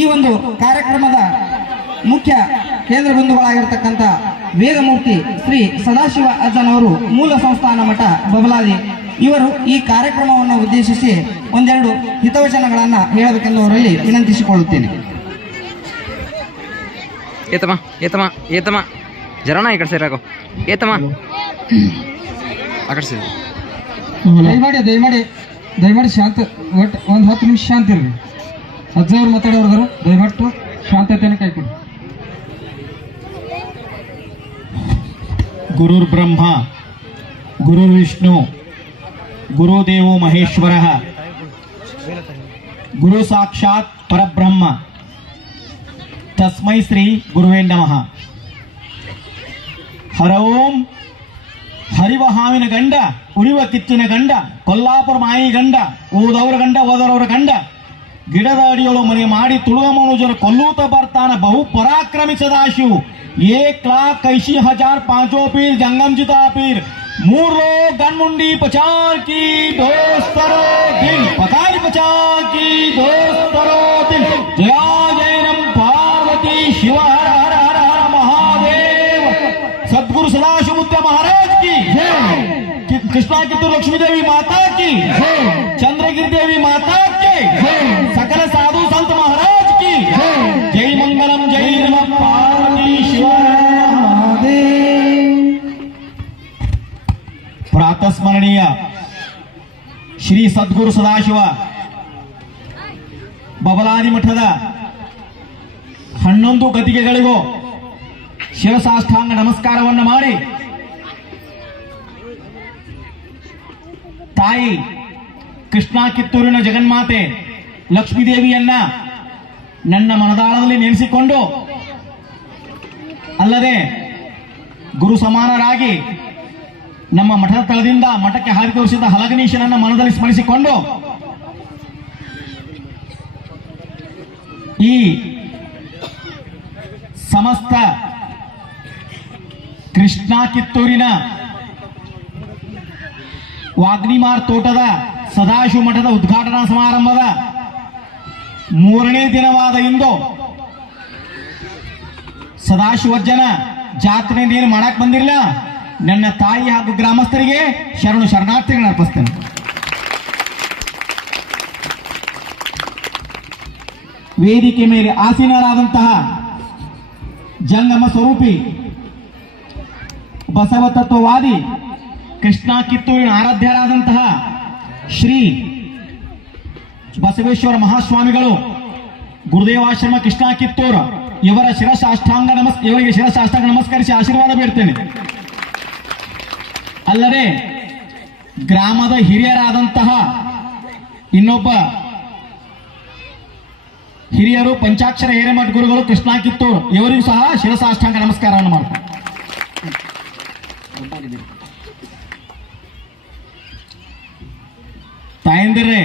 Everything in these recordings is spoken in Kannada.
ಈ ಒಂದು ಕಾರ್ಯಕ್ರಮದ ಮುಖ್ಯ ಕೇಂದ್ರ ಬಿಂದುಗಳಾಗಿರ್ತಕ್ಕಂಥ ವೇದಮೂರ್ತಿ ಶ್ರೀ ಸದಾಶಿವ ಅಜ್ಜನವರು ಮೂಲ ಸಂಸ್ಥಾನ ಮಠ ಬಬಲಾದಿ ಇವರು ಈ ಕಾರ್ಯಕ್ರಮವನ್ನು ಉದ್ದೇಶಿಸಿ ಒಂದೆರಡು ಹಿತವಚನಗಳನ್ನು ಹೇಳಬೇಕೆಂದು ಅವರಲ್ಲಿ ವಿನಂತಿಸಿಕೊಳ್ಳುತ್ತೇನೆ. ಏತಮ್ಮ ಏತಮ್ಮ ಏತಮ್ಮ ಜರಣ ಈ ಕಡೆ ಸೇರಾಕೋ ಏತಮ್ಮ ಆ ಕಡೆ ಸೇರಿ ದಯಮಾಡಿ ಶಾಂತ ಒಟ್ಟು ಒಂದು 10 ನಿಮಿಷ ಶಾಂತ ಇರ್ರಿ. ಅಜ್ಜವ್ರು ಮಾತಾಡೋರ್ದಾರು ದಯವಿಟ್ಟು ಶಾಂತತೆಯನ್ನು ಕೈಕೊಡಿ. ಗುರುರ್ ಬ್ರಹ್ಮ ಗುರುರ್ ವಿಷ್ಣು ಗುರುದೇವೋ ಮಹೇಶ್ವರ ಗುರು ಸಾಕ್ಷಾತ್ ಪರಬ್ರಹ್ಮ ತಸ್ಮೈ ಶ್ರೀ ಗುರುವೇ ನಮಃ. ಹರಓಂ ಹರಿವ ಹಾವಿನ ಗಂಡ ಉರಿವ ಕಿಚ್ಚಿನ ಗಂಡ ಕೊಲ್ಲಾಪುರ ಮಾಯಿ ಗಂಡ ಊದವರ ಗಂಡ ಓದರವರ ಗಂಡ ಗಿಡದ ಅಡಿಯೊಳು ಮನೆ ಮಾಡಿ ತುಳುವ ಮನುಜರು ಕೊಲ್ಲೂತ ಬರ್ತಾನ ಬಹು ಪರಾಕ್ರಮಿ ಸದಾಶಿವು एक लाख 80,000 पांचों पीर जंगम जिता पीर मूर्लो गनमुंडी पचार की दोस्तरो दिल पतारी पचार की दोस्तरो दिल जया जयनम पार्वती शिव हर हर हर हर महादेव सद्गुरु सदाशिवमुत्य महाराज की कृष्णा कित्तूर लक्ष्मी देवी माता की चंद्रगिरी देवी माता की सकल साधु संत महाराज की जय मंगलम जय नमः पार्वती शिव महादेव. प्रातस्मरणीय ಶ್ರೀ ಸದ್ಗುರು ಸದಾಶಿವ ಬಬಲಾದಿ ಮಠದ 11 ಗದಿಗೆಗಳಿಗೂ ಶಿರಸಾಷ್ಟಾಂಗ ನಮಸ್ಕಾರವನ್ನು ಮಾಡಿ ತಾಯಿ ಕೃಷ್ಣಾ ಕಿತ್ತೂರಿನ ಜಗನ್ಮಾತೆ ಲಕ್ಷ್ಮೀದೇವಿಯನ್ನ ನನ್ನ ಮನದಾಳದಲ್ಲಿ ನೆನೆಸಿಕೊಂಡು ಅಲ್ಲದೆ ಗುರು ಸಮಾನರಾಗಿ ನಮ್ಮ ಮಠದ ತಳದಿಂದ ಮಠಕ್ಕೆ ಹಾರಿ ತೋರಿಸಿದ ಹಲಗಣೀಶನನ್ನ ಮನದಲ್ಲಿ ಸ್ಮರಿಸಿಕೊಂಡು ಈ ಸಮಸ್ತ ಕೃಷ್ಣಾ ಕಿತ್ತೂರಿನ ವಾಗ್ನಿಮಾರ್ ತೋಟದ ಸದಾಶಿವ ಮಠದ ಉದ್ಘಾಟನಾ ಸಮಾರಂಭದ 3ನೇ ದಿನವಾದ ಇಂದು ಸದಾಶಿವಜ್ಜನ ಜಾತ್ರೆ ಏನು ಮಾಡಕ್ ಬಂದಿಲ್ಲ. ನನ್ನ ತಾಯಿ ಹಾಗೂ ಗ್ರಾಮಸ್ಥರಿಗೆ ಶರಣು ಶರಣಾರ್ಥಿಗಳನ್ನು ಅರ್ಪಿಸ್ತೇನೆ. ವೇದಿಕೆ ಮೇಲೆ ಆಸೀನರಾದಂತಹ ಜಂಗಮ ಸ್ವರೂಪಿ ಬಸವ ತತ್ವವಾದಿ ಕೃಷ್ಣಾ ಕಿತ್ತೂರಿನ ಆರಾಧ್ಯರಾದಂತಹ ಶ್ರೀ ಬಸವೇಶ್ವರ ಮಹಾಸ್ವಾಮಿಗಳು ಗುರುದೇವಾಶ್ರಮ ಕೃಷ್ಣಾ ಕಿತ್ತೂರು ಇವರಿಗೆ ಶಿರಸಾಷ್ಟಾಂಗ ನಮಸ್ಕರಿಸಿ ಆಶೀರ್ವಾದ ಬೇಡ್ತೇನೆ. ಅಲ್ಲದೆ ಗ್ರಾಮದ ಹಿರಿಯರಾದಂತಹ ಇನ್ನೊಬ್ಬ ಹಿರಿಯರು ಪಂಚಾಕ್ಷರ ಹಿರೇಮಠ ಗುರುಗಳು ಕೃಷ್ಣಾ ಕಿತ್ತೂರು ಇವರಿಗೂ ಸಹ ಶಿರಸಾಷ್ಟಾಂಗ ನಮಸ್ಕಾರವನ್ನು ಮಾಡ್ತಾರೆ. ತಾಯಂದಿರೇ,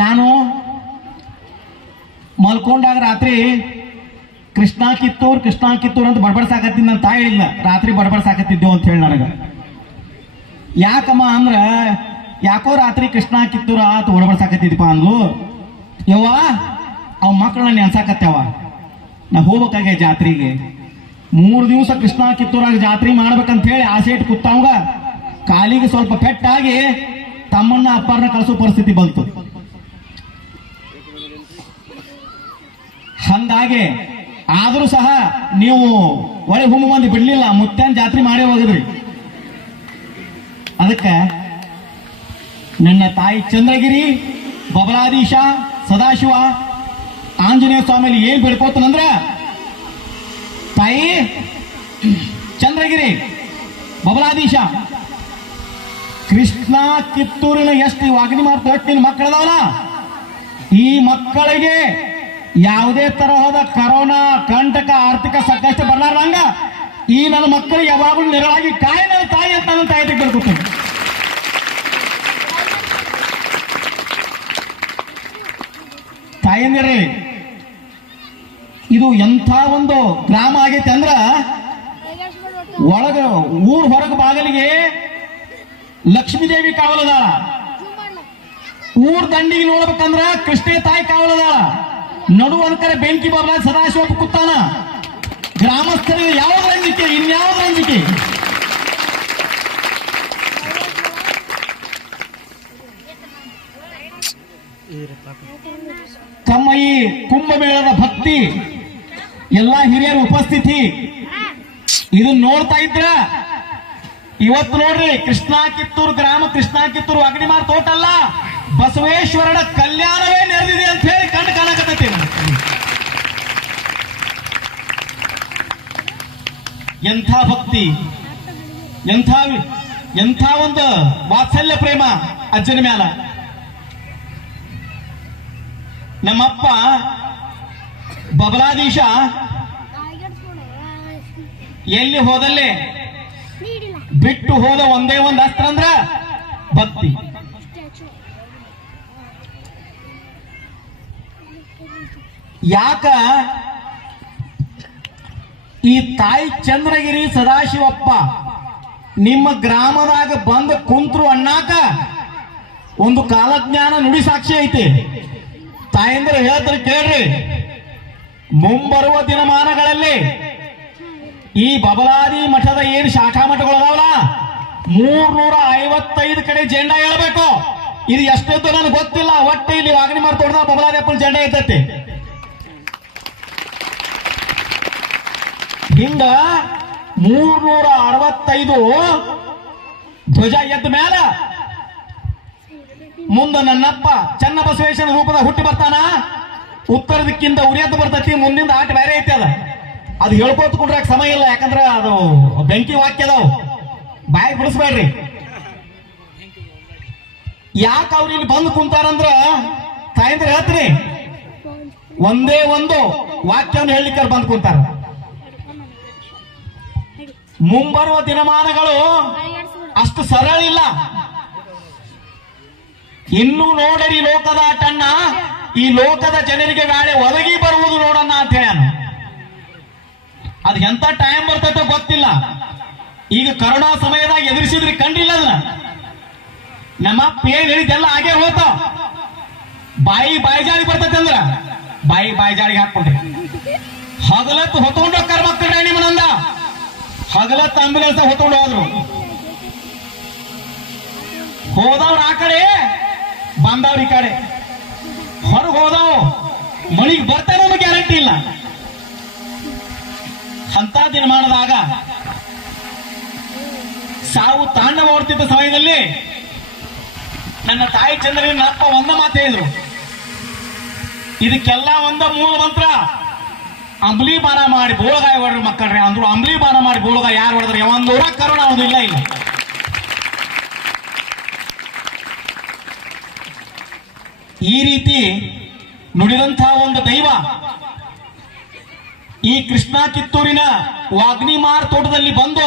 ನಾನು ಮಲ್ಕೊಂಡಾಗ ರಾತ್ರಿ ಕೃಷ್ಣಾ ಕಿತ್ತೂರ್ ಅಂತ ಬಡಬಡ್ಸಾಕತ್ತಿದ್ ನನ್ನ ತಾಯಿ ಇಲ್ಲ ರಾತ್ರಿ ಬಡಬಡ್ಸಾಕತ್ತಿದ್ದೆವು ಅಂತ ಹೇಳಿ ನನಗ. ಯಾಕಮ್ಮ ಅಂದ್ರ ಯಾಕೋ ರಾತ್ರಿ ಕೃಷ್ಣಾ ಕಿತ್ತೂರ ಆತು ಬಡಬಡ್ಸಾಕತ್ತಿದ್ಪ ಅಂದ್ಲು. ಯವ್ವ ಅವ್ ಮಕ್ಕಳನ್ನ ನೆನ್ಸಾಕತ್ತವ, ನಾ ಹೋಗ್ಬೇಕಾಗೆ ಜಾತ್ರೆಗೆ 3 ದಿವಸ ಕೃಷ್ಣಾ ಕಿತ್ತೂರಾಗ ಜಾತ್ರೆ ಮಾಡ್ಬೇಕಂತ ಹೇಳಿ ಆಸೆ ಇಟ್ಟು ಕೂತಾವಂಗ ಕಾಲಿಗೆ ಸ್ವಲ್ಪ ಪೆಟ್ಟಾಗಿ ತಮ್ಮನ್ನ ಅಪ್ಪರನ್ನ ಕಳಿಸೋ ಪರಿಸ್ಥಿತಿ ಬಂತು. ಹಂಗಾಗಿ ಆದ್ರೂ ಸಹ ನೀವು ಒಳ್ಳೆ ಹುಮ್ಮು ಮಂದಿ ಬಿಡ್ಲಿಲ್ಲ, ಮುತ್ಯಾನ್ ಜಾತ್ರೆ ಮಾಡೇ ಹೋಗಿದ್ರಿ. ಅದಕ್ಕೆ ನನ್ನ ತಾಯಿ ಚಂದ್ರಗಿರಿ ಬಬಲಾದೀಶ ಸದಾಶಿವ ಆಂಜನೇಯ ಸ್ವಾಮಿಯಲ್ಲಿ ಏನ್ ಬೇಡ್ಕೋತಾನಂದ್ರ, ತಾಯಿ ಚಂದ್ರಗಿರಿ ಬಬಲಾದೀಶ ಕೃಷ್ಣಾ ಕಿತ್ತೂರಿನ ಎಷ್ಟು ವಾಗ್ನಿಮಾರ್ ತೋಟಿನ ಮಕ್ಕಳದವಲ್ಲ, ಈ ಮಕ್ಕಳಿಗೆ ಯಾವುದೇ ತರಹದ ಕರೋನಾ ಕಂಟಕ ಆರ್ಥಿಕ ಸಂಕಷ್ಟ ಬರಲಾರ್ದಂಗ ಈ ನನ್ನ ಮಕ್ಕಳಿಗೆ ಯಾವಾಗಲೂ ನೆರವಾಗಿ ಕಾಯಿ ನನ್ನ ತಾಯಿ ಅಂತ ನನ್ನ ತಾಯಿ ಕೇಳ್ಕೊತೀನಿ. ತಾಯಂದಿರೇ, ಇದು ಎಂಥ ಒಂದು ಗ್ರಾಮ ಆಗೈತೆ ಅಂದ್ರ ಒಳಗ ಊರ್ ಹೊರಗ ಬಾಗಿಲಿಗೆ ಲಕ್ಷ್ಮೀದೇವಿ ಕಾವಲದಾಳ, ಊರ್ ದಂಡಿಗೆ ನೋಡ್ಬೇಕಂದ್ರ ಕೃಷ್ಣೇ ತಾಯಿ ಕಾವಲದಾಳ, ನಡುವಂಕರ ಬೆಂಕಿ ಬಾಬಾ ಸದಾಶಿವ ಕೂತಾನ. ಗ್ರಾಮಸ್ಥರಿಗೆ ಯಾವ್ದು ಅಂಜಿಕೆ, ಇನ್ಯಾವ್ದು ಅಂಜಿಕೆ? ತಮ್ಮ ಈ ಕುಂಭಮೇಳದ ಭಕ್ತಿ, ಎಲ್ಲಾ ಹಿರಿಯರ ಉಪಸ್ಥಿತಿ ಇದನ್ನ ನೋಡ್ತಾ ಇದ್ರ ಇವತ್ತು ನೋಡ್ರಿ, ಕೃಷ್ಣಾ ಕಿತ್ತೂರು ಗ್ರಾಮ, ಕೃಷ್ಣಾ ಕಿತ್ತೂರು ಅಗ್ನಿಮಾರ್ ತೋಟ ಅಲ್ಲ, ಬಸವೇಶ್ವರನ ಕಲ್ಯಾಣವೇ ನೆರೆದಿದೆ ಅಂತ ಹೇಳಿ ಕಂಡು ಕಾಣಕತ್ತೈತಿ. ಎಂಥ ಭಕ್ತಿ, ಎಂಥ ಒಂದು ವಾತ್ಸಲ್ಯ ಪ್ರೇಮ ಅಜ್ಜನ ಮ್ಯಾಲ. ನಮ್ಮಪ್ಪ ಬಬಲಾದೀಶ ಎಲ್ಲಿ ಹೋದಲ್ಲೇ ಬಿಟ್ಟು ಹೋದ ಒಂದೇ ಒಂದು ಅಸ್ತ್ರ ಅಂದ್ರ ಭಕ್ತಿ. ಯಾಕ ಈ ತಾಯಿ ಚಂದ್ರಗಿರಿ ಸದಾಶಿವಪ್ಪ ನಿಮ್ಮ ಗ್ರಾಮದಾಗ ಬಂದ ಕುಂತ್ರು ಅಣ್ಣಾಕ ಒಂದು ಕಾಲಜ್ಞಾನ ನುಡಿ ಸಾಕ್ಷಿ ಐತಿ. ತಾಯಂದ್ರ ಹೇಳ್ತಾರೆ ಕೇಳ್ರಿ, ಮುಂಬರುವ ದಿನಮಾನಗಳಲ್ಲಿ ಈ ಬಬಲಾದಿ ಮಠದ ಏನು ಶಾಖಾ ಮಠಗಳು ಅದಾವಲ್ಲ 355 ಕಡೆ ಜೆಂಡಾ ಹೇಳ್ಬೇಕು. ಇದು ಎಷ್ಟೊತ್ತು ನನಗೆ ಗೊತ್ತಿಲ್ಲ, ಒಟ್ಟು ಇಲ್ಲಿ ಅಗ್ನಿಮಾರ್ ತೋಟದ ಬಬಲಾದಿ ಅಪ್ಪನ ಜೆಂಡಾ ಇರ್ತೈತಿ. ಹಿಂಗ 365 ಧ್ವಜ ಎದ್ದ ಮ್ಯಾಲ ಮುಂದ ನನ್ನಪ್ಪ ಚನ್ನ ಬಸವೇಶ್ವರ ರೂಪದ ಹುಟ್ಟಿ ಬರ್ತಾನ. ಉತ್ತರ ದಿಕ್ಕಿಂದ ಉರಿಯದ್ದು ಬರ್ತೈತಿ, ಮುಂದಿಂದ ಆಟ ಬೇರೆ ಐತಿ. ಅದು ಹೇಳ್ಕೋತ್ಕೊಂಡ್ರೆ ಸಮಯ ಇಲ್ಲ, ಯಾಕಂದ್ರೆ ಅದು ಬೆಂಕಿ ವಾಕ್ಯ ಅದಾವ, ಬಾಯಿ ಬಿಡಿಸ್ಬೇಡ್ರಿ. ಯಾಕೆ ಅವ್ರು ಇಲ್ಲಿ ಬಂದು ಕುಂತಾರಂದ್ರ ತಾಯಂದ್ರ ಹೇಳ್ತೀನಿ, ಒಂದೇ ಒಂದು ವಾಕ್ಯವನ್ನು ಹೇಳಲಿಕ್ಕೆ ಬಂದು ಕುಂತಾರ. ಮುಂಬರುವ ದಿನಮಾನಗಳು ಅಷ್ಟು ಸರಳ ಇಲ್ಲ. ಇನ್ನು ನೋಡರಿ ಲೋಕದ ಆಟಣ್ಣ, ಈ ಲೋಕದ ಜನರಿಗೆ ಗಾಳಿ ಒದಗಿ ಬರುವುದು ನೋಡಣ್ಣ ಅಂತ ಹೇಳ್ಯಾನ. ಅದು ಎಂತ ಟೈಮ್ ಬರ್ತೈತೋ ಗೊತ್ತಿಲ್ಲ. ಈಗ ಕರೋನಾ ಸಮಯದಾಗ ಎದುರಿಸಿದ್ರಿ ಕಂಡಿಲ್ಲ ಅದನ್ನ. ನಮ್ಮಪ್ಪ ಏನ್ ಹೇಳಿದ್ದೆಲ್ಲ ಹಾಗೆ ಹೋತ. ಬಾಯಿ ಜಾಡಿ ಬರ್ತೈತೆ ಅಂದ್ರ ಬಾಯಿ ಜಾಡಿಗೆ ಹಾಕೊಂಡ್ರಿ. ಹಗಲತ್ತು ಹೊತ್ಕೊಂಡು ಹೋಗ್ತಾರ ಮಕ್ಕಳ್ರೆ ನಿಮ್ಮನಂದ. ಹಗಲತ್ತು ಆಂಬ್ಯುಲೆನ್ಸ್ ಹೊತ್ಕೊಂಡು ಹೋದ್ರು. ಹೋದವ್ರು ಆ ಕಡೆ, ಬಂದವ್ರು ಈ ಕಡೆ. ಹೊರಗೆ ಹೋದವು ಮಳಿಗೆ ಬರ್ತಾನೆ ಅನ್ನೋ ಗ್ಯಾರಂಟಿ ಇಲ್ಲ. ಅಂತ ದಿನಮಾನದಾಗ ಸಾವು ತಾಂಡವ ಓಡ್ತಿದ್ದ ಸಮಯದಲ್ಲಿ ನನ್ನ ತಾಯಿ ಚಂದ್ರನ ಅಪ್ಪ ಒಂದ ಮಾತು ಹೇಳಿದ್ರು, ಇದಕ್ಕೆಲ್ಲ ಒಂದ ಮೂಲ ಮಂತ್ರ, ಅಂಬ್ಲಿ ಬಾನ ಮಾಡಿ ಬೋಳಗಾಯ ಹೊಡ್ರಿ ಮಕ್ಕಳ್ರಿ ಅಂದ್ರು. ಅಂಬ್ಲಿ ಬಾನ ಮಾಡಿ ಬೋಳಗಾಯ ಯಾರು ಹೊಡೆದ್ರೆ ಒಂದೂರ ಕರೋಣ ಒಂದು ಇಲ್ಲ. ಈ ರೀತಿ ನುಡಿದಂತಹ ಒಂದು ದೈವ ಈ ಕೃಷ್ಣಾ ಕಿತ್ತೂರಿನ ವಾಗ್ನಿಮಾರ್ ತೋಟದಲ್ಲಿ ಬಂದು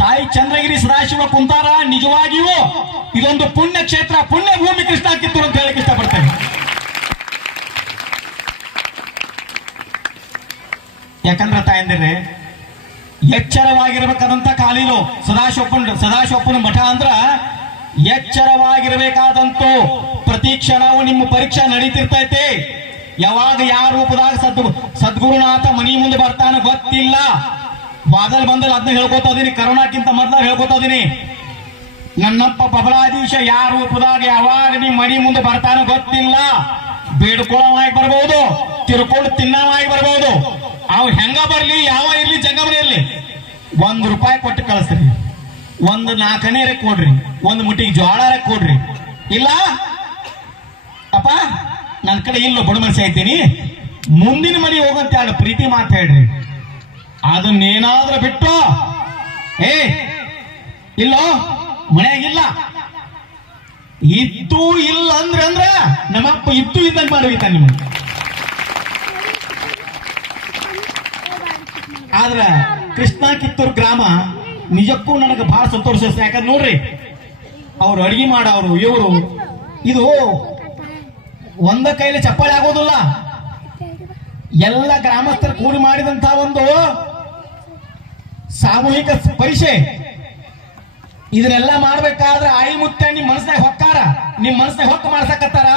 ತಾಯಿ ಚಂದ್ರಗಿರಿ ಸದಾಶಿವ ಕುಂತಾರ. ನಿಜವಾಗಿಯೂ ಇದೊಂದು ಪುಣ್ಯ ಕ್ಷೇತ್ರ, ಪುಣ್ಯ ಭೂಮಿ ಕೃಷ್ಣಾ ಕಿತ್ತೂರು ಅಂತ ಹೇಳಕ್ಕೆ ಇಷ್ಟಪಡ್ತೇನೆ. ಯಾಕಂದ್ರೆ ತಾಯಂದಿರ್ರೆ, ಎಚ್ಚರವಾಗಿರ್ಬೇಕಾದಂತ ಕಾಲಿಲು ಸದಾಶಿವಪ್ಪನ ಮಠ ಅಂದ್ರ ಎಚ್ಚರವಾಗಿರ್ಬೇಕಾದಂತೂ ಪ್ರತಿ ಕ್ಷಣವು ನಿಮ್ಮ ಪರೀಕ್ಷೆ ನಡೀತಿರ್ತೈತೆ. ಯಾವಾಗ ಯಾವ ರೂಪದಾಗ ಸದ್ಗುರುನಾಥ ಮನಿ ಮುಂದೆ ಬರ್ತಾನ ಗೊತ್ತಿಲ್ಲ. ಬಾದಲ್ ಬಂದಲ್ಲಿ ಅದನ್ನ ಹೇಳ್ಕೊತಾ ಇದೀನಿ, ಕರೋನಾಕ್ಕಿಂತ ಮೊದಲ ಹೇಳ್ಕೊತಾ ಇದೀನಿ. ನನ್ನಪ್ಪ ಬಬಲಾದೀಶ ಯಾವ ರೂಪದಾಗ ಯಾವಾಗ ನಿಮ್ ಮನಿ ಮುಂದೆ ಬರ್ತಾನ ಗೊತ್ತಿಲ್ಲ. ಬೇಡ್ಕೊಳ್ಳೋವಾಗಿ ಬರ್ಬಹುದು, ತಿರ್ಕೊಂಡು ತಿನ್ನವಾಗಿ ಬರ್ಬಹುದು. ಅವ್ ಹೆಂಗ ಬರ್ಲಿ, ಯಾವ ಇರ್ಲಿ, ಜಂಗಮರಿ ಇರ್ಲಿ, ₹1 ಕೊಟ್ಟು ಕಳಿಸ್ರಿ, ಒಂದು 4 ಆನೆ ಕೊಡ್ರಿ, ಒಂದು ಮುಟ್ಟಿಗೆ ಜೋಳ ಕೊಡ್ರಿ. ಇಲ್ಲ ಅಪ್ಪ ನನ್ನ ಕಡೆ ಇಲ್ಲ, ಬಡ ಮನಸ್ಸಿ ಐತೀನಿ, ಮುಂದಿನ ಮನೆ ಹೋಗಂತ ಹೇಳಿ ಪ್ರೀತಿ ಮಾತು ಹೇಳ್ರಿ. ಅದನ್ನೇನಾದ್ರೂ ಬಿಟ್ಟು ಇಲ್ಲೋ ಮನೆಯಾಗಿಲ್ಲ ಇದ್ದು ಇಲ್ಲ ಅಂದ್ರ ನಮ್ಮಪ್ಪ ಇದ್ದು ಇದ್ದಂಗೆ ಮಾಡೋಗಿತ್ತ ನಿಮ್ಗೆ. ಆದ್ರ ಕೃಷ್ಣಾ ಕಿತ್ತೂರು ಗ್ರಾಮ ನಿಜಕ್ಕೂ ನನಗೆ ಬಹಳ ಸಂತೋಷ. ಯಾಕಂದ್ರೆ ನೋಡ್ರಿ, ಅವ್ರು ಅಡಿಗೆ ಮಾಡೋರು ಇವರು, ಇದು ಒಂದ ಕೈಲಿ ಚಪ್ಪಾಳೆ ಆಗೋದಿಲ್ಲ. ಎಲ್ಲ ಗ್ರಾಮಸ್ಥರು ಕೂಡಿ ಮಾಡಿದಂತಹ ಒಂದು ಸಾಮೂಹಿಕ ಪರೀಕ್ಷೆ. ಇದನ್ನೆಲ್ಲ ಮಾಡ್ಬೇಕಾದ್ರೆ ಆಯಿ ಮುತ್ತೆ ನಿಮ್ ಮನಸ್ನಾಗ ಹೊಕ್ಕಾರ, ನಿಮ್ ಮನಸ್ನಾಗ ಹೊಕ್ಕ ಮಾಡ್ಸಕತ್ತಾರ.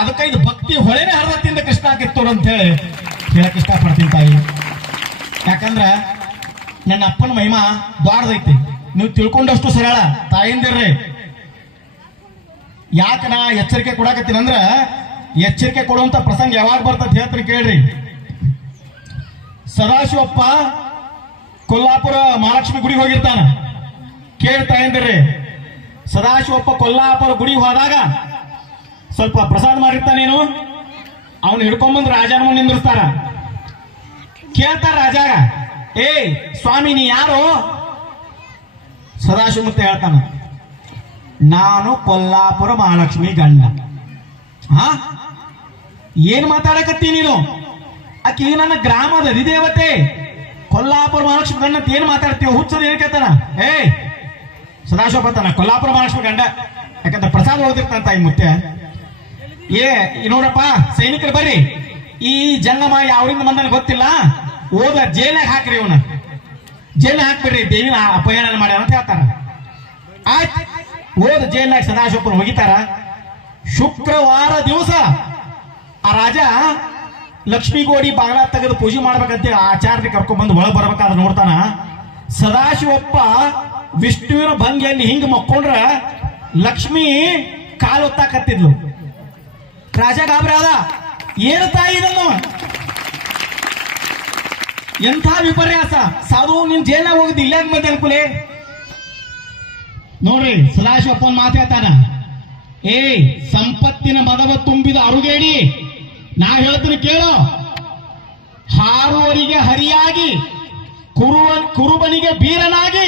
ಅದಕ್ಕ ಇದು ಭಕ್ತಿ ಹೊಳೆನೆ ಹರಿದತ್ತಿಂದ ಕೃಷ್ಣ ಕಿತ್ತೂರು ಅಂತ ಹೇಳಿ ಹೇಳಕ್ ಇಷ್ಟಪಡ್ತೀನಿ ತಾಯಿ. ಯಾಕಂದ್ರ ನನ್ನ ಅಪ್ಪನ ಮಹಿಮಾ ದ್ವಾರದೈತಿ, ನೀವು ತಿಳ್ಕೊಂಡಷ್ಟು ಸರಳ ತಾಯಿಂದಿರ್ರಿ. ಯಾಕ ನಾ ಎಚ್ಚರಿಕೆ ಕೊಡಾಕತ್ತೀನಂದ್ರ ಎಚ್ಚರಿಕೆ ಕೊಡುವಂತ ಪ್ರಸಂಗ ಯಾವಾಗ ಬರ್ತದೆ ಹೇಳ್ತೀನಿ ಕೇಳ್ರಿ. ಸದಾಶಿವಪ್ಪ ಕೊಲ್ಲಾಪುರ ಮಹಾಲಕ್ಷ್ಮಿ ಗುಡಿಗೆ ಹೋಗಿರ್ತಾನ. ಕೇಳ್ತಾ ಇದ್ರಿ, ಸದಾಶಿವಪ್ಪ ಕೊಲ್ಲಾಪುರ ಗುಡಿಗೆ ಹೋದಾಗ ಸ್ವಲ್ಪ ಪ್ರಸಾದ ಮಾಡಿರ್ತಾನೇನು, ಅವನು ಹಿಡ್ಕೊಂಡ್ಬಂದು ರಾಜನ ಮುಂದೆ ನಿಂದಿರ್ತಾರ. ಕೇಳ್ತಾರ ರಾಜಾಗ, ಏ ಸ್ವಾಮಿ ನೀ ಯಾರು? ಸದಾಶಿವ ಮತ್ತೆ ಹೇಳ್ತಾನ, ನಾನು ಕೊಲ್ಲಾಪುರ ಮಹಾಲಕ್ಷ್ಮಿ ಗಂಡ. ಹಾ ಏನ್ ಮಾತಾಡಕತ್ತಿ ನೀನು? ಆಕಿ ನನ್ನ ಗ್ರಾಮದ ಅಧಿದೇವತೆ ಕೊಲ್ಲಾಪುರ ಮಹಾಲಕ್ಷ್ಮಿ ಗಂಡ ಅಂತ ಏನ್ ಮಾತಾಡ್ತೀವ? ಹುಚ್ಚದ ಏನ್ ಕೇಳ್ತಾನ? ಏ ಸದಾಶಿವ ಬರ್ತಾನ, ಕೊಲ್ಲಾಪುರ ಮಹಾಲಕ್ಷ್ಮಿ ಗಂಡ. ಯಾಕಂದ್ರೆ ಪ್ರಸಾದ ಹೋಗಿರ್ತಂತ ಈ ಮುತ್ತೆ. ನೋಡಪ್ಪ ಸೈನಿಕರು ಬರ್ರಿ, ಈ ಜಂಗಮ ಯಾವ್ರಿಂದ ಬಂದನ ಗೊತ್ತಿಲ್ಲ, ಹೋದ ಜೈಲಾಗ ಹಾಕ್ರಿ, ಇವನ ಜೈಲ್ ಹಾಕ್ಬಿಡ್ರಿ, ದೇವಿನ ಅಪಹರಣ ಮಾಡ್ಯಾರ ಅಂತ ಹೇಳ್ತಾರ. ಆಯ್ತು, ಹೋದ ಜೈಲಾಗ ಸದಾಶಿವಪ್ಪನ ಹೋಗಿತಾರ. ಶುಕ್ರವಾರ ದಿವಸ ಆ ರಾಜ ಲಕ್ಷ್ಮೀ ಗೋಡಿ ಬಾಗ್ಲ ತೆಗೆದು ಪೂಜೆ ಮಾಡ್ಬೇಕಂತ ಆಚಾರ್ಯ ಕರ್ಕೊಂಡ್ ಬಂದು ಒಳಗ್ ಬರ್ಬೇಕಾದ್ರೆ ನೋಡ್ತಾನ, ಸದಾಶಿವಪ್ಪ ವಿಷ್ಣುವಿನ ಭಂಗಿಯಲ್ಲಿ ಹಿಂಗ ಮಕ್ಕೊಂಡ್ರ ಲಕ್ಷ್ಮಿ ಕಾಲು ಒತ್ತಾಕತ್ತಿದ್ಲು. ರಾಜ ಗಾಬರಿ ಆದ, ಏನು ತಾಯಿ ಇದನ್ನು? ಎಂಥ ವಿಪರ್ಯಾಸ! ಸಾಧು ನಿನ್ ಜೈಲಾಗ ಹೋಗಿದ್ದು ಇಲ್ಲಾಗ ಮತ್ತೆ ಅನ್ಕುಲೆ. ನೋಡ್ರಿ ಸದಾಶಿವಪ್ಪನ ಮಾತಾಡ್ತಾನ, ಏ ಸಂಪತ್ತಿನ ಮದವ ತುಂಬಿದ ಅರುಗೇಡಿ, ನಾ ಹೇಳ್ತೀನಿ ಕೇಳೋ. ಹಾರುವರಿಗೆ ಹರಿಯಾಗಿ, ಕುರುಬನಿಗೆ ಬೀರನಾಗಿ,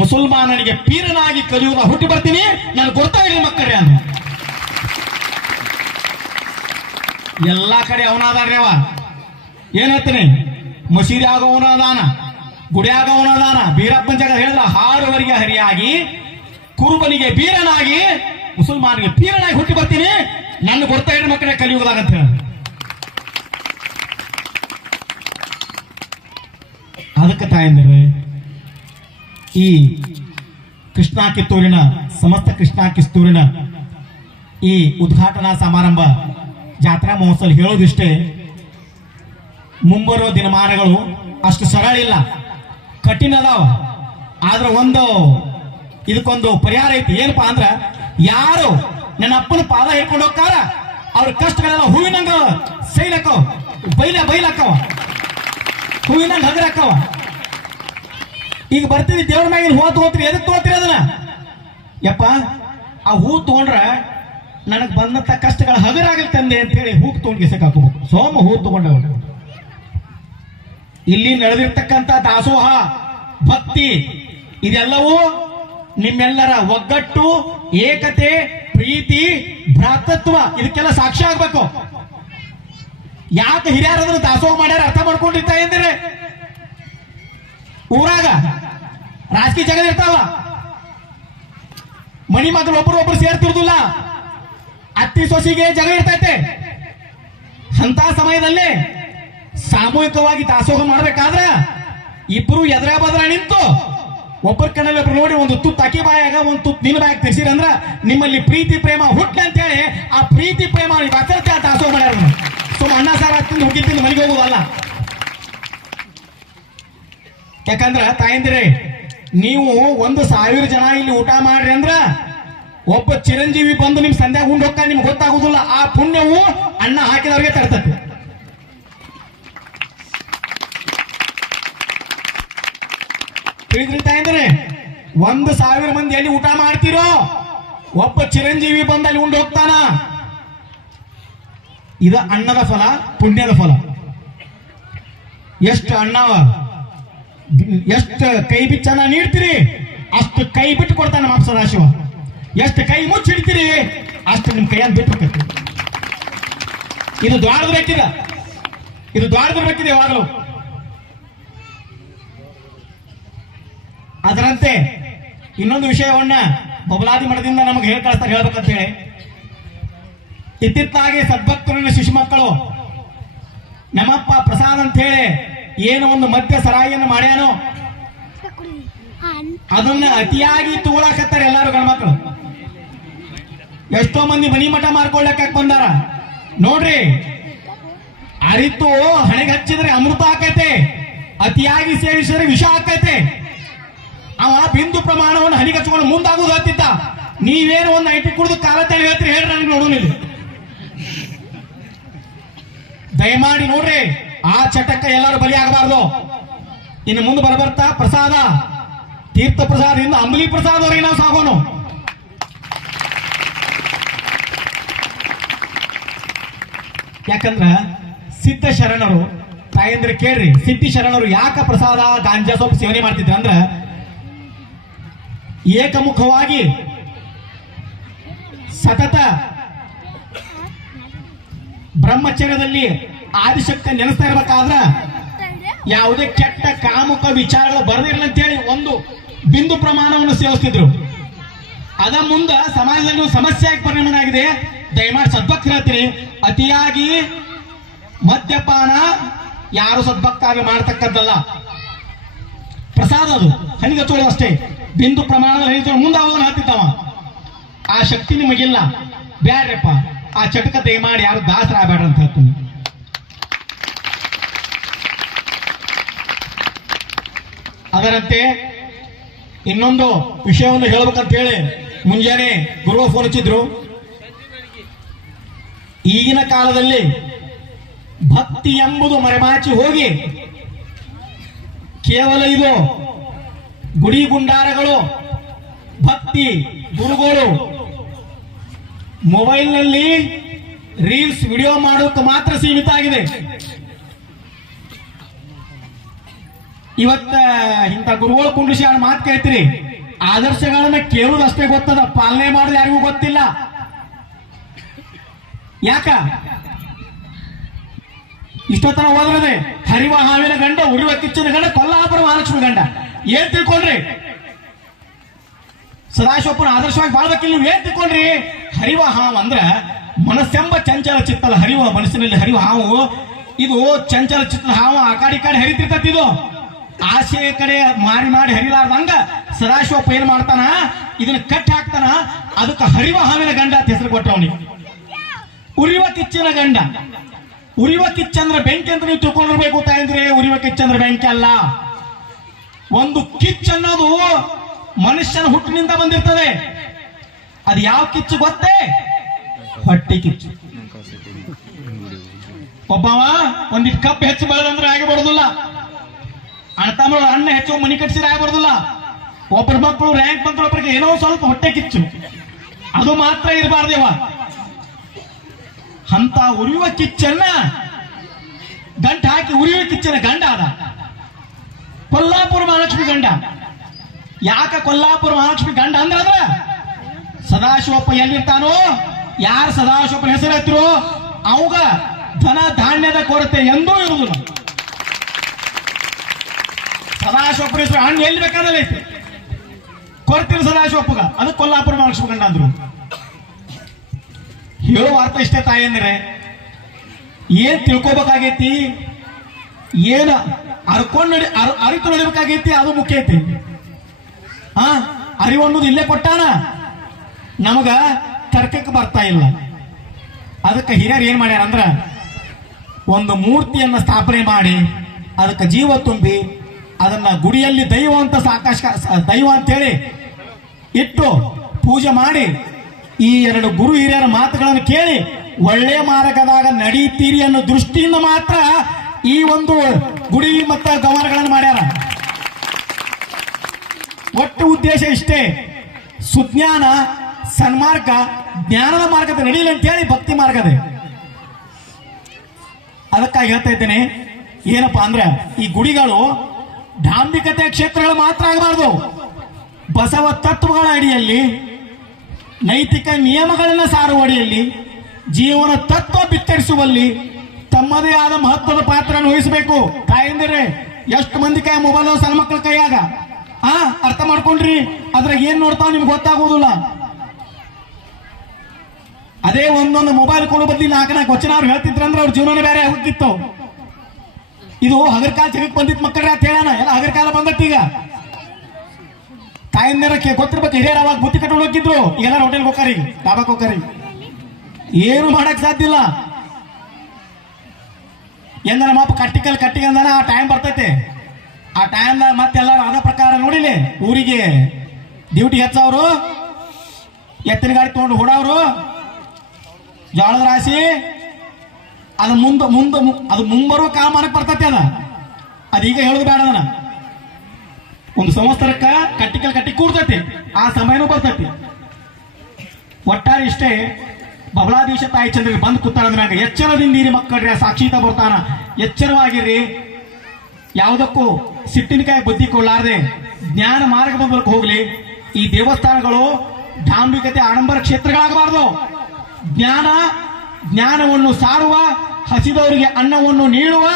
ಮುಸಲ್ಮಾನನಿಗೆ ಪೀರನಾಗಿ ಕಲಿಯುವ ಹುಟ್ಟಿ ಬರ್ತೀನಿ, ನಾನು ಗೊತ್ತಾಗಲಿ ಮಕ್ಕಳೇ ಅನ್ನ. ಎಲ್ಲಾ ಕಡೆ ಅವನಾದಾರ್ರಿ ಅವ. ಏನ್ ಹೇಳ್ತೀನಿ, ಮಸೀದಿ ಆಗವನದಾನ, ಗುಡಿಯಾಗ ಅವನದಾನ. ಬೀರಪ್ಪನ ಜಾಗ ಹೇಳಿದ್ರ ಹಾರುವರಿಗೆ ಹರಿಯಾಗಿ, ಕುರುಬನಿಗೆ ಬೀರನಾಗಿ, ಮುಸಲ್ಮಾನಿಗೆ ಪೀರನಾಗಿ ಹುಟ್ಟಿ ಬರ್ತೀನಿ, ನನ್ನ ಗೊತ್ತಾ ಇರೋ ಮಕ್ಕಳೇ ಕಲಿಯುವುದಾಗಂತ ಹೇಳ. ಅದಕ್ಕೆ ತಾಯಂದ್ರೆ ಈ ಕೃಷ್ಣ ಕಿತ್ತೂರಿನ ಸಮಸ್ತ ಕೃಷ್ಣ ಕಿತ್ತೂರಿನ ಈ ಉದ್ಘಾಟನಾ ಸಮಾರಂಭ ಜಾತ್ರಾ ಮಹೋತ್ಸವ ಹೇಳೋದಿಷ್ಟೇ. ಮುಂಬರುವ ದಿನಮಾನಗಳು ಅಷ್ಟು ಸರಳ ಇಲ್ಲ, ಕಠಿಣ ಅದಾವ. ಆದ್ರೆ ಇದಕ್ಕೊಂದು ಪರಿಹಾರ ಐತಿ. ಏನಪ್ಪಾ ಅಂದ್ರ, ಯಾರು ನನ್ನ ಅಪ್ಪನ ಪಾದ ಹಿಡ್ಕೊಂಡು ಹೋಗ್ತಾರ ಅವ್ರ ಕಷ್ಟಗಳೆಲ್ಲ ಹೂವಿನಂಗ ಸೈಲಕ್ಕವ, ಬೈಲಕ್ಕವ, ಹೂವಿನಂಗ ಹಗರಕ್ಕವ. ಈಗ ಬರ್ತೀವಿ ದೇವ್ರ ಮ್ಯಾಗಿನ ಹೂ ತಗೋತೀರಿ, ಎದಕ್ ತಗೋತೀರಿ ಅದನ್ನ? ಯಪ್ಪ ಆ ಹೂ ತಗೊಂಡ್ರ ನನಗ್ ಬಂದಂತ ಕಷ್ಟಗಳ ಹಗರಾಗಲ್ ತಂದೆ ಅಂತ ಹೇಳಿ ಹೂ ತಗೊಂಡ್ ಗಿಸಕ್ ಹಾಕೋಬೇಕು. ಸೋಮ ಹೂ ತಗೊಂಡ ಇಲ್ಲಿ ನಡೆದಿರ್ತಕ್ಕಂಥ ದಾಸೋಹ, ಭಕ್ತಿ ಇದೆಲ್ಲವೂ ನಿಮ್ಮೆಲ್ಲರ ಒಗ್ಗಟ್ಟು, ಏಕತೆ, ಪ್ರೀತಿ, ಭ್ರಾತೃತ್ವ ಇದಕ್ಕೆಲ್ಲ ಸಾಕ್ಷಿ ಆಗ್ಬೇಕು. ಯಾಕೆ ಹಿರಿಯರದನ್ನು ದಾಸೋಹ ಮಾಡ್ಯಾರ ಅರ್ಥ ಮಾಡ್ಕೊಂಡಿರ್ತಾ ಎಂದ್ರೆ, ಊರಾಗ ರಾಜಕೀಯ ಜಗದ ಇರ್ತಾವ, ಮನಿ ಮಕ್ಕಳು ಒಬ್ಬರು ಸೇರ್ತಿರುದಿಲ್ಲ, ಅತ್ತಿ ಸೊಸಿಗೆ ಜಗ ಇರ್ತೈತೆ. ಅಂತ ಸಮಯದಲ್ಲಿ ಸಾಮೂಹಿಕವಾಗಿ ದಾಸೋಹ ಮಾಡ್ಬೇಕಾದ್ರ ಇಬ್ರು ಎದುರ ಬದ್ರ ನಿಂತು ಒಬ್ಬರ ಕಣ್ಣಲ್ಲಿ ಒಬ್ರು ನೋಡಿ ಒಂದು ತುತ್ತು ಅಕ್ಕಿ ಬಾಯಾಗ ಒಂದು ತುತ್ತು ನಿನ್ನ ಬಾಯಾಗ ತಿರ್ಸಿರಂದ್ರ ನಿಮ್ಮಲ್ಲಿ ಪ್ರೀತಿ ಪ್ರೇಮ ಹುಟ್ಟ ಅಂತೇಳಿ ಆ ಪ್ರೀತಿ ಪ್ರೇಮ ದಾಸೋಹ ಮಾಡ್ಯಾರ. ಸುಮ್ಮ ಅನ್ನ ಸಾರ ತಿಂದು ಹುಗ್ಗಿ ತಿಂದು ಮನೆಗೆ ಹೋಗುದಲ್ಲ. ಯಾಕಂದ್ರ ತಾಯಂದಿರೇ, ನೀವು 1,000 ಜನ ಇಲ್ಲಿ ಊಟ ಮಾಡ್ರಿ ಅಂದ್ರ ಒಬ್ಬ ಚಿರಂಜೀವಿ ಬಂದು ನಿಮ್ ಸಂಧ್ಯಾಗ ಉಂಡು ಹೋಗ್ತಾ ನಿಮ್ಗೆ ಗೊತ್ತಾಗುದಿಲ್ಲ. ಆ ಪುಣ್ಯವು ಅನ್ನ ಹಾಕಿದವ್ರಿಗೆ ತರ್ತದೆ. ತಿಳಿದ್ರಿ ತಾಯಂದ್ರೆ, 1,000 ಮಂದಿ ಎಲ್ಲಿ ಊಟ ಮಾಡ್ತಿರೋ ಒಬ್ಬ ಚಿರಂಜೀವಿ ಬಂದು ಅಲ್ಲಿ ಉಂಡು ಹೋಗ್ತಾನ. ಇದು ಅನ್ನದ ಫಲ, ಪುಣ್ಯದ ಫಲ. ಎಷ್ಟು ಅನ್ನವ, ಎಷ್ಟು ಕೈ ಬಿಚ್ಚನ ನೀಡ್ತೀರಿ ಅಷ್ಟು ಕೈ ಬಿಟ್ಟು ಕೊಡ್ತಾನೆ ನಮ್ಮ ಸದಾಶಿವ. ಎಷ್ಟು ಕೈ ಮುಚ್ಚಿಡ್ತೀರಿ ಅಷ್ಟು ನಿಮ್ ಕೈಯನ್ನು ಬಿಟ್ಟು ಹೋಗ್ತೈತಿ. ಇದು ದ್ವಾರದಬೇಕಿದೆ, ಇದು ದ್ವಾರದಬೇಕಿದೆ ಯಾವಾಗಲೂ. ಅದರಂತೆ ಇನ್ನೊಂದು ವಿಷಯವನ್ನ ಬಬಲಾದಿ ಮಠದಿಂದ ನಮಗೆ ಹೇಳಿ ಕಳಿಸ್ತಾರೆ, ಹೇಳ್ಬೇಕಂತ ಹೇಳಿ. ಇತ್ತಿತ್ತಾಗಿ ಸದ್ಭಕ್ತರನ್ನ ಶಿಶು ಮಕ್ಕಳು ನಮ್ಮಪ್ಪ ಪ್ರಸಾದ್ ಅಂತ ಹೇಳಿ ಏನೋ ಒಂದು ಮದ್ಯ ಸರಾಯಿಯನ್ನು ಮಾಡ್ಯಾನೋ, ಅದನ್ನ ಅತಿಯಾಗಿ ತಗೊಳಕತ್ತಾರ ಎಲ್ಲಾರು ಗಣಮಕ್ಳು. ಎಷ್ಟೋ ಮಂದಿ ಮನಿ ಮಠ ಮಾರ್ಕೊಳ್ಳಕ್ ಬಂದಾರ ನೋಡ್ರಿ. ಅರಿತು ಹಣೆಗೆ ಹಚ್ಚಿದ್ರೆ ಅಮೃತ ಆಕೈತೆ, ಅತಿಯಾಗಿ ಸೇವಿಸಿದ್ರೆ ವಿಷ ಆಕೈತೆ. ಅವ ಬಿಂದು ಪ್ರಮಾಣವನ್ನು ಹಣಿಗೆ ಹಚ್ಕೊಂಡು ಮುಂದಾಗುದು ಹತ್ತಿದ್ದ. ನೀವೇನು ಒಂದು ಐಟಿ ಕುಡಿದು ಕಾಲ ತಲೆ ಹೇಳ್ತೀರಿ ಹೇಳ್ರಿ, ನನಗೆ ನೋಡೋನಿಲ್ಲ. ದಯಮಾಡಿ ನೋಡ್ರಿ, ಆ ಚಟಕ್ಕ ಎಲ್ಲರೂ ಬಲಿ ಆಗಬಾರ್ದು. ಇನ್ನು ಮುಂದೆ ಬರಬರ್ತಾ ಪ್ರಸಾದ, ತೀರ್ಥ ಪ್ರಸಾದದಿಂದ ಅಂಬಲಿ ಪ್ರಸಾದವರೆಗೆ ನಾವು ಸಾಗೋನು. ಯಾಕಂದ್ರ ಸಿದ್ಧ ಶರಣರು ತಾಯಂದ್ರೆ ಕೇಳ್ರಿ, ಸಿದ್ಧಿ ಶರಣರು ಯಾಕ ಪ್ರಸಾದ ಗಾಂಜಾ ಸೊಪ್ಪು ಸೇವನೆ ಮಾಡ್ತಿದ್ರು ಅಂದ್ರ ಏಕಮುಖವಾಗಿ ಸತತ ಬ್ರಹ್ಮಚರ್ಯದಲ್ಲಿ ಆದಿಶಕ್ತಿ ನೆನೆಸ್ತಾ ಇರ್ಬೇಕಾದ್ರ ಯಾವುದೇ ಕೆಟ್ಟ ಕಾಮುಕ ವಿಚಾರಗಳು ಬರದಿರಲಿ ಅಂತೇಳಿ ಒಂದು ಬಿಂದು ಪ್ರಮಾಣವನ್ನು ಸೇವಿಸ್ತಿದ್ರು. ಅದ ಮುಂದ ಸಮಾಜದಲ್ಲಿ ಸಮಸ್ಯೆ ಆಗಿ ಪರಿಣಾಮ ಆಗಿದೆ. ದಯಮಾಡಿ ಸದ್ಭಕ್ತಿ ಹೇಳ್ತೀನಿ, ಅತಿಯಾಗಿ ಮದ್ಯಪಾನ ಯಾರು ಸದ್ಭಕ್ತಾಗಿ ಮಾಡತಕ್ಕದ್ದಲ್ಲ. ಪ್ರಸಾದ ಅದು ಹನಿಗೆ ಹಚ್ಚೋದು ಅಷ್ಟೇ. ಬಿಂದು ಪ್ರಮಾಣದಲ್ಲಿ ಹನಿಗೆ ಮುಂದೆ ಅವನು ಹತ್ತಿದ್ದವ. ಆ ಶಕ್ತಿ ನಿಮಗಿಲ್ಲ, ಬ್ಯಾಡ್ರಪ್ಪ ಆ ಚಟಕ ದಯಮಾಡಿ ಯಾರು ದಾಸರ ಆಗಬೇಡ್ರ ಅಂತ ಹೇಳ್ತೀನಿ. ಅದರಂತೆ ಇನ್ನೊಂದು ವಿಷಯವನ್ನು ಹೇಳ್ಬೇಕಂತ ಹೇಳಿ ಮುಂಜಾನೆ ಗುರುವ ಫೋನ್ ಹಚ್ಚಿದ್ರು. ಈಗಿನ ಕಾಲದಲ್ಲಿ ಭಕ್ತಿ ಎಂಬುದು ಮರೆಮಾಚಿ ಹೋಗಿ ಕೇವಲ ಇದು ಗುಡಿ ಗುಂಡಾರಗಳು, ಭಕ್ತಿ ಗುರುಗಳು ಮೊಬೈಲ್ನಲ್ಲಿ ರೀಲ್ಸ್ ವಿಡಿಯೋ ಮಾಡೋಕೆ ಮಾತ್ರ ಸೀಮಿತ ಆಗಿದೆ. ಇವತ್ತ ಇಂಥ ಗುರುಗಳು ಕುಂಡಿಸಿ ಆ ಮಾತು ಕೇಳ್ತೀರಿ, ಆದರ್ಶಗಳನ್ನ ಕೇಳುವುದಷ್ಟೇ ಗೊತ್ತದ, ಪಾಲನೆ ಮಾಡೋದು ಯಾರಿಗೂ ಗೊತ್ತಿಲ್ಲ. ಯಾಕ ಇಷ್ಟೊತ್ತನ ಹೋದ್ರದೆ ಹರಿವ ಹಾವಿನ ಗಂಡ, ಉರಿವ ಕಿಚ್ಚಿನ ಗಂಡ, ಕೊಲ್ಲಾಪುರ ಮಹಾಲಕ್ಷ್ಮಿ ಗಂಡ. ಏನ್ ತಿಳ್ಕೊಂಡ್ರಿ? ಸದಾಶಿವಪ್ಪನ ಆದರ್ಶವಾಗಿ ಬಾಳ್ಬೇಕಿಲ್ಲ. ನೀವು ಏನ್ ತಿಳ್ಕೊಂಡ್ರಿ? ಹರಿವ ಹಾವು ಅಂದ್ರ ಮನಸ್ಸೆಂಬ ಚಂಚಲ ಚಿತ್ತಲ್ಲ. ಹರಿವ ಮನಸ್ಸಿನಲ್ಲಿ ಹರಿವ ಹಾವು ಇದು ಚಂಚಲ ಚಿತ್ತದ ಹಾವು. ಆ ಕಡೆ ಹರಿತಿರ್ತತಿ. ಇದು ಆಸೆ ಕಡೆ ಮಾರಿ ಮಾಡಿ ಹರಿಲಾರ್ದಂಗ ಸದಾಶಿವಪ್ಪ ಏನ್ ಮಾಡ್ತಾನ, ಇದನ್ನ ಕಟ್ಟಿ ಹಾಕ್ತಾನ. ಅದಕ್ಕೆ ಹರಿವ ಹಾವಿನ ಗಂಡ ಅಂತ ಹೆಸರು ಕೊಟ್ಟವನಿಗೆ. ಉರಿವ ಕಿಚ್ಚಿನ ಗಂಡ. ಉರಿವ ಕಿಚ್ಚಂದ್ರ ಬೆಂಕಿ ಅಂತ ನೀವು ತಿಳ್ಕೊಂಡಿರ್ಬೇಕು ತಾಯಂದ್ರೆ. ಉರಿವ ಕಿಚ್ಚಂದ್ರ ಬೆಂಕಿ ಅಲ್ಲ. ಒಂದು ಕಿಚ್ಚು ಅನ್ನೋದು ಮನುಷ್ಯನ ಹುಟ್ಟಿನಿಂದ ಬಂದಿರ್ತದೆ. ಅದು ಯಾವ ಕಿಚ್ಚು ಗೊತ್ತೇ? ಹೊಟ್ಟೆ ಕಿಚ್ಚು. ಒಬ್ಬವ ಒಂದಿಟ್ಟು ಕಪ್ ಹೆಚ್ಚು ಬೆಳೆದಂದ್ರೆ ಆಗಿ ಬರೋದಿಲ್ಲ. ಅಣ್ಣತಮ್ಮಗಳು ಅಣ್ಣ ಹೆಚ್ಚು ಮನಿ ಕಟ್ಸಿದ್ರೆ ಆಗಿ ಬರೋದಿಲ್ಲ. ಒಬ್ಬರ ಮಕ್ಕಳು ರ್ಯಾಂಕ್ ಬಂದ್ರೆ ಏನೋ ಸ್ವಲ್ಪ ಹೊಟ್ಟೆ ಕಿಚ್ಚು, ಅದು ಮಾತ್ರ ಇರಬಾರ್ದೇವ. ಅಂತ ಉರಿಯುವ ಕಿಚ್ಚನ್ನ ಗಂಟ ಹಾಕಿ ಉರಿಯುವ ಕಿಚ್ಚನ ಗಂಡ ಅದ ಕೊಲ್ಲಾಪುರ ಮಹಾಲಕ್ಷ್ಮಿ ಗಂಡ. ಯಾಕ ಕೊಲ್ಲಾಪುರ ಮಹಾಲಕ್ಷ್ಮಿ ಗಂಡ ಅಂದ್ರ ಸದಾಶಿವಪ್ಪ ಎಲ್ಲಿರ್ತಾನೋ, ಯಾರು ಸದಾಶಿವಪ್ಪನ ಹೆಸರು ಹತ್ತಿರೋ ಅವಾಗ ಧನ ಧಾನ್ಯದ ಕೊರತೆ ಎಂದೂ ಇರುವುದಿಲ್ಲ. ಸದಾಶಿವಪ್ಪನ ಹೆಸರು ಹಣ್ಣು ಎಲ್ಲಿ ಬೇಕಾದ್ರೆ ಐತಿ, ಕೊರತಿರು ಸದಾಶಿವಪ್ಪಗ. ಅದು ಕೊಲ್ಲಾಪುರ ಮಹಾಲಕ್ಷ್ಮಿ ಗಂಡ ಅಂದ್ರು. ಹೇಳುವ ಅರ್ಥ ಇಷ್ಟೇ ತಾಯಂದ್ರೆ, ಏನ್ ತಿಳ್ಕೊಬೇಕಾಗೈತಿ, ಏನ ಅರಿತು ನಡಿಬೇಕಾಗೈತಿ, ಅದು ಮುಖ್ಯ ಐತಿ. ಅರಿವು ಅನ್ನೋದು ಇಲ್ಲೇ ಕೊಟ್ಟಾನ, ನಮಗ ತರ್ಕಕ್ಕೆ ಬರ್ತಾ ಇಲ್ಲ. ಅದಕ್ಕೆ ಹಿರಿಯರು ಏನ್ ಮಾಡ್ಯಾರ ಅಂದ್ರ ಒಂದು ಮೂರ್ತಿಯನ್ನ ಸ್ಥಾಪನೆ ಮಾಡಿ ಅದಕ್ಕೆ ಜೀವ ತುಂಬಿ ಅದನ್ನ ಗುಡಿಯಲ್ಲಿ ದೈವ ಅಂತ ದೈವ ಅಂತೇಳಿ ಇಟ್ಟು ಪೂಜೆ ಮಾಡಿ ಈ ಎರಡು ಗುರು ಹಿರಿಯರ ಮಾತುಗಳನ್ನು ಕೇಳಿ ಒಳ್ಳೆ ಮಾರ್ಗದಾಗ ನಡೀತೀರಿ ಅನ್ನೋ ದೃಷ್ಟಿಯಿಂದ ಮಾತ್ರ ಈ ಒಂದು ಗುಡಿ ಮತ್ತು ಗಮನಗಳನ್ನು ಮಾಡ್ಯಾರ. ಒಟ್ಟು ಉದ್ದೇಶ ಇಷ್ಟೇ, ಸುಜ್ಞಾನ ಸನ್ಮಾರ್ಗ ಜ್ಞಾನದ ಮಾರ್ಗದ ನಡೀಲಿ ಅಂತ ಹೇಳಿ ಭಕ್ತಿ ಮಾರ್ಗದ. ಅದಕ್ಕಾಗಿ ಹೇಳ್ತಾ ಇದ್ದೇನೆ, ಏನಪ್ಪಾ ಅಂದ್ರೆ ಈ ಗುಡಿಗಳು ಧಾಂಬಿಕತೆ ಕ್ಷೇತ್ರಗಳು ಮಾತ್ರ ಆಗಬಾರ್ದು. ಬಸವ ತತ್ವಗಳ ಅಡಿಯಲ್ಲಿ, ನೈತಿಕ ನಿಯಮಗಳನ್ನು ಸಾರುವ ಅಡಿಯಲ್ಲಿ, ಜೀವನ ತತ್ವ ಬಿತ್ತರಿಸುವಲ್ಲಿ ತಮ್ಮದೇ ಆದ ಮಹತ್ವದ ಪಾತ್ರವನ್ನು ವಹಿಸಬೇಕು. ತಾಯಂದಿರೇ, ಎಷ್ಟು ಮಂದಿ ಕೈ ಮೊಬೈಲ್ ಸಣ್ಣ ಮಕ್ಕಳ ಕೈಯಾಗ ಅರ್ಥ ಮಾಡ್ಕೊಂಡ್ರಿ, ಅದ್ರಾಗ ಏನ್ ನೋಡ್ತಾವ ನಿಮ್ಗೆ ಗೊತ್ತಾಗೋದಿಲ್ಲ. ಅದೇ ಒಂದೊಂದು ಮೊಬೈಲ್ ಕೊಡೋ ಬದ್ಲಿ 4 ವಚನ ಅವ್ರು ಹೇಳ್ತಿದ್ರಂದ್ರೆ ಅವ್ರ ಜೀವನ ಬೇರೆ ಹೋಗಿತ್ತು. ಇದು ಹಗರ್ಕಾಲ ಜಗಕ್ಕೆ ಬಂದಿತ್ತು ಮಕ್ಕಳ ಅಂತ ಹೇಳೋಣ, ಎಲ್ಲ ಹಗರ್ಕಾಲ ಬಂದತ್ತೀಗ. ತಾಯಿಂದರಕ್ಕೆ ಗೊತ್ತಿರ್ಬೇಕು, ಹಿರಿಯರು ಅವಾಗ ಬುತ್ತಿ ಕಟ್ಕೊಂಡು ಹೋಗಿದ್ರು, ಈಗೆಲ್ಲ ಹೋಟೆಲ್ಗೆ ಹೋಗ್ತಾರಿ, ಡಾಬಾಕ್ ಹೋಗ್ತಾರಿ. ಏನು ಮಾಡಕ್ ಸಾಧ್ಯ ಇಲ್ಲ. ಎಂದ ನಮ್ಮಪ್ಪ ಕಟ್ಟಿಗೆ ಅಂದಾನ ಆ ಟೈಮ್ ಬರ್ತೈತೆ. ಆ ಟೈಮ್ದಾಗ ಮತ್ತೆಲ್ಲರೂ ಅದ ಪ್ರಕಾರ ನೋಡಿಲಿ, ಊರಿಗೆ ಡ್ಯೂಟಿ ಹೆಚ್ಚವ್ರು, ಎತ್ತಿನ ಗಾಡಿ ತಗೊಂಡು ಹೊಡವ್ರು, ಜೋಳದ ರಾಶಿ ಅದು ಅದು ಮುಂಬರುವ ಕಾಲಮಾನಕ್ಕೆ ಬರ್ತೈತಿ. ಅದೀಗ ಹೇಳೋದು ಬೇಡ. ಅದನ್ನ ಒಂದು ಸಂವತ್ಸರಕ್ಕ ಕಟ್ಟಿ ಕೂಡ್ತೈತಿ, ಆ ಸಮಯನೂ ಬರ್ತೈತಿ. ಒಟ್ಟಾರೆ ಇಷ್ಟೇ, ಬಬಲಾದೀಶ ತಾಯಿ ಚಂದ್ರಿಗೆ ಬಂದು ಕೂತಾಳಂದ್ರಾಗ ಎಚ್ಚರದಿಂದೀರಿ ಮಕ್ಕಳ್ರಿ, ಸಾಕ್ಷಿತ ಬರ್ತಾನ, ಎಚ್ಚರವಾಗಿರ್ರಿ. ಯಾವುದಕ್ಕೂ ಸಿಟ್ಟಿನಕಾಯಿ ಬುದ್ಧಿ ಕೊಳ್ಳಾರದೆ ಜ್ಞಾನ ಮಾರ್ಗದ ಮೂಲಕ ಹೋಗ್ಲಿ. ಈ ದೇವಸ್ಥಾನಗಳು ಡಾಂಬಿಕತೆ ಆಡಂಬರ ಕ್ಷೇತ್ರಗಳಾಗಬಾರ್ದು. ಜ್ಞಾನವನ್ನು ಸಾರುವ, ಹಸಿದವರಿಗೆ ಅನ್ನವನ್ನು ನೀಡುವ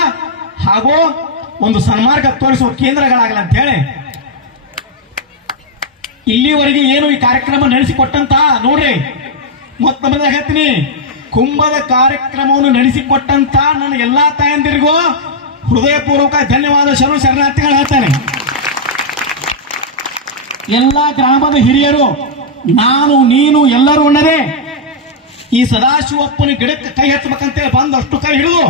ಹಾಗೂ ಒಂದು ಸನ್ಮಾರ್ಗ ತೋರಿಸುವ ಕೇಂದ್ರಗಳಾಗಲ್ಲ ಅಂತ ಹೇಳಿ ಇಲ್ಲಿವರೆಗೆ ಏನು ಈ ಕಾರ್ಯಕ್ರಮ ನಡೆಸಿಕೊಟ್ಟಂತ ನೋಡ್ರಿ, ಮೊತ್ತ ಹೇಳ್ತೀನಿ, ಕುಂಭದ ಕಾರ್ಯಕ್ರಮವನ್ನು ನಡೆಸಿಕೊಟ್ಟಂತ ನನ್ನ ಎಲ್ಲಾ ತಾಯಂದಿರಿಗೂ ಹೃದಯಪೂರ್ವಕ ಧನ್ಯವಾದ ಶರಣಾರ್ಥಿಗಳು ಹೇಳ್ತಾನೆ. ಎಲ್ಲಾ ಗ್ರಾಮದ ಹಿರಿಯರು, ನಾನು ನೀನು ಎಲ್ಲರೂ ಉಣ್ಣದೆ ಈ ಸದಾಶಿವಪ್ಪನ ಗಿಡಕ್ಕೆ ಕೈ ಹಚ್ಚಬೇಕಂತೇಳಿ ಬಂದು ಅಷ್ಟು ಕೈ ಹಿಡಿದು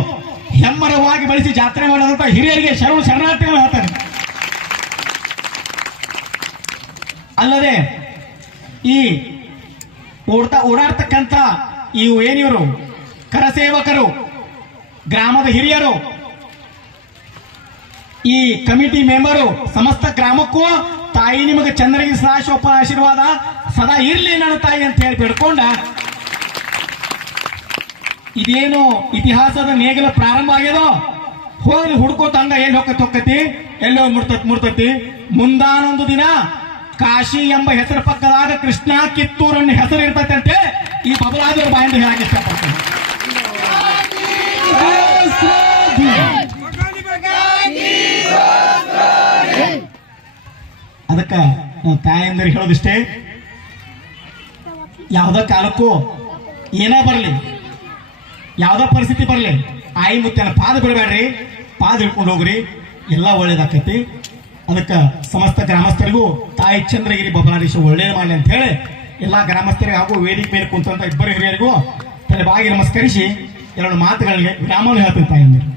ಹೆಮ್ಮರವಾಗಿ ಬಳಸಿ ಜಾತ್ರೆ ಮಾಡೋದಂತ ಹಿರಿಯರಿಗೆ ಶರಣಾರ್ಥಿಗಳು ಹೇಳ್ತಾರೆ. ಅಲ್ಲದೆ ಈ ಓಡಾಡ್ತಕ್ಕಂಥ ಏನಿವರು ಕರಸೇವಕರು, ಗ್ರಾಮದ ಹಿರಿಯರು, ಈ ಕಮಿಟಿ ಮೆಂಬರು, ಸಮಸ್ತ ಗ್ರಾಮಕ್ಕೂ ತಾಯಿ ನಿಮಗೆ ಚಂದ್ರಗಿರಿ ಸದಾಶಿವಪ್ಪನ ಆಶೀರ್ವಾದ ಸದಾ ಇರ್ಲಿ ನನ್ನ ತಾಯಿ ಅಂತ ಹೇಳಿ ಬೇಡ್ಕೊಂಡ ಇದೇನು ಇತಿಹಾಸದ ನೇಗಿಲ ಪ್ರಾರಂಭ ಆಗ್ಯದೋ ಹೋಗಿ ಹುಡ್ಕೋತ ಹಂಗ ಎಲ್ಲಿ ಹೊಕ್ಕತಿ ಎಲ್ಲೋ ಮುಡ್ತತಿ. ಮುಂದಾನೊಂದು ದಿನ ಕಾಶಿ ಎಂಬ ಹೆಸರು ಪಕ್ಕದಾಗ ಕೃಷ್ಣ ಕಿತ್ತೂರನ್ನ ಹೆಸರು ಇರ್ತೈತೆ ಅಂತ ಈ ಬಬಲಾದಿಯವ್ರ ಬಾಯಿಂದ ಹೇಳಕ್ಕೆ ಇಷ್ಟಪಡ್ತೀನಿ. ಅದಕ್ಕ ನಾವು ತಾಯಂದರಿಗೆ ಹೇಳೋದಿಷ್ಟೇ, ಯಾವ್ದೋ ಕಾಲಕ್ಕೂ ಏನ ಬರಲಿ, ಯಾವ್ದೋ ಪರಿಸ್ಥಿತಿ ಬರಲಿ, ಆಯಿ ಮುತ್ತನ ಪಾದ ಬಿಡಬೇಡ್ರಿ, ಪಾದ ಹಿಡ್ಕೊಂಡು ಹೋಗ್ರಿ, ಎಲ್ಲ ಒಳ್ಳೇದಾಕೈತಿ. ಅದಕ್ಕೆ ಸಮಸ್ತ ಗ್ರಾಮಸ್ಥರಿಗೂ ತಾಯಿ ಚಂದ್ರಗಿರಿ ಬಬಲಾದೀಶ ಒಳ್ಳೇದು ಮಾಡಲಿ ಅಂತ ಹೇಳಿ ಎಲ್ಲಾ ಗ್ರಾಮಸ್ಥರಿಗೆ ಹಾಗೂ ವೇದಿಕೆ ಮೇಲೆ ಕುಂತಂತ ಇಬ್ಬರು ಹಿರಿಯರಿಗೂ ತಲೆ ಬಾಗಿ ನಮಸ್ಕರಿಸಿ ಎರಡು ಮಾತುಗಳಿಗೆ ವಿರಾಮವನ್ನು ಹೇಳ್ತೀನಿ ತಾಯಂದಿರು.